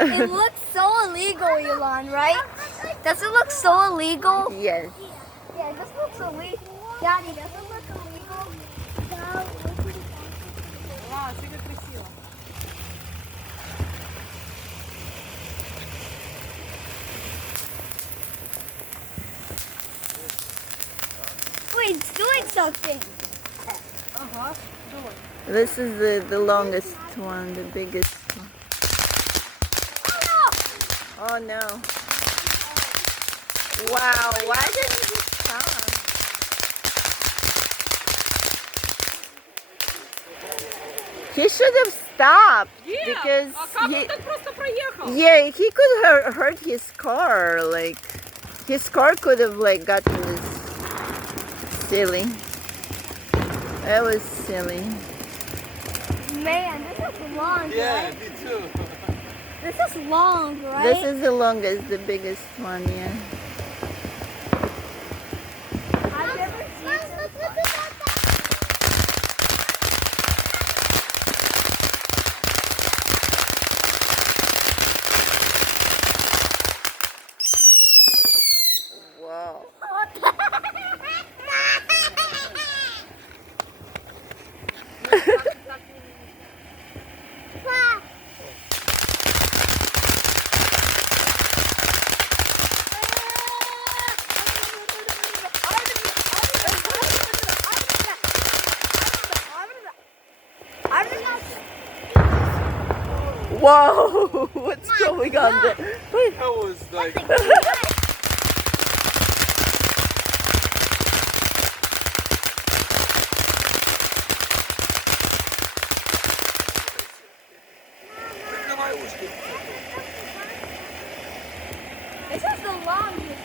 It looks so illegal, Elon, right? Does it look so illegal? Yes. Yeah, this looks illegal. Daddy, does it look illegal? Сига красиво. Wait, it's doing something. Ага, давай. This is the longest one, the biggest one. Oh no. Wow, why didn't he stop? He should have stopped because А как он так просто проехал? yeah, he could hurt his car. Like his car could have like gotten this silly. That was silly. Man, this is long, Yeah, right? me too. This is long, right? This is the longest, the biggest one, yeah. I've never seen this. Wow. Whoa, what's going on there? Wait. That was like, давай ушки. This is the longest.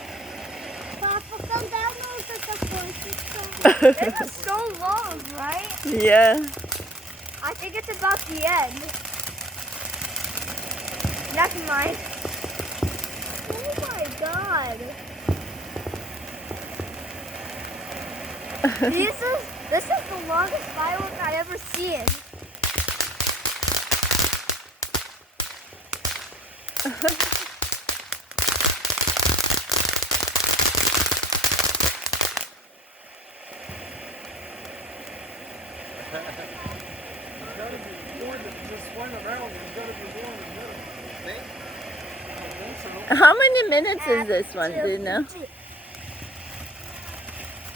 This is so long, right? Yeah. I think it's about the end. Never mind. Oh my god. This is the longest firework I've ever seen. Gotta be more than just one around. There's gotta be more in the middle. Think? I think so. How many minutes is this one, do you know?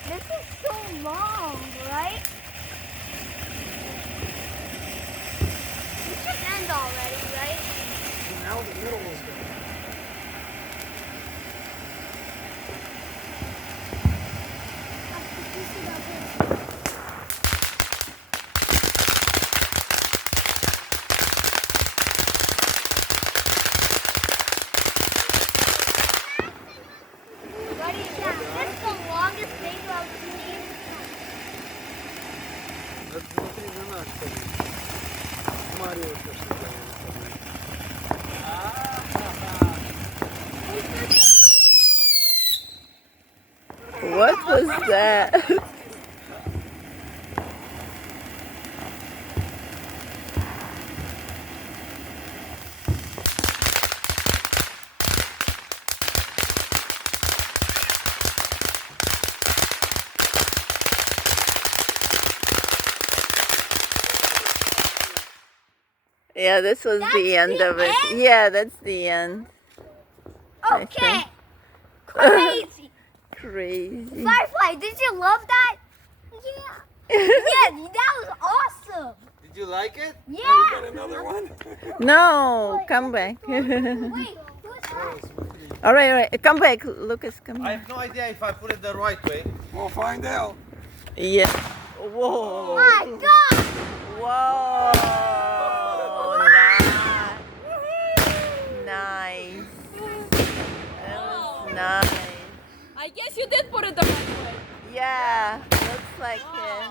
This is so long, right? It should end already, right? Now the middle is good. Ready? Yeah. This is the longest thing I've seen. Это смотри на наш коврик. Марио что делает. What was that? Yeah, this was That's the end the of it. end? Yeah, that's the end. Okay. Crazy. Crazy. Firefly, did you love that? Yeah. Yeah, that was awesome. Did you like it? Yeah. Oh, you got another one? No, come back. Wait, who's that? All right, come back, Lucas, come I back. have no idea if I put it the right way. We'll find out. Yeah. Whoa. My God. Whoa. Nice. That was nice. I guess you did put it the right way. Yeah, looks like it.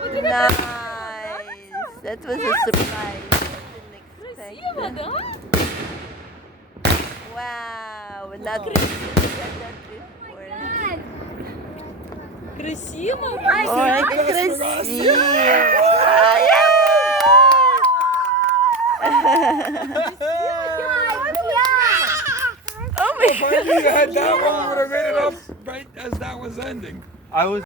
Смотри, Nice. That was a surprise. Didn't красиво, expect да? it. Wow, not said that before. God. Красиво. Ой, как красиво. Oh my If I knew you had that one, we would have made it up right as that was ending. I was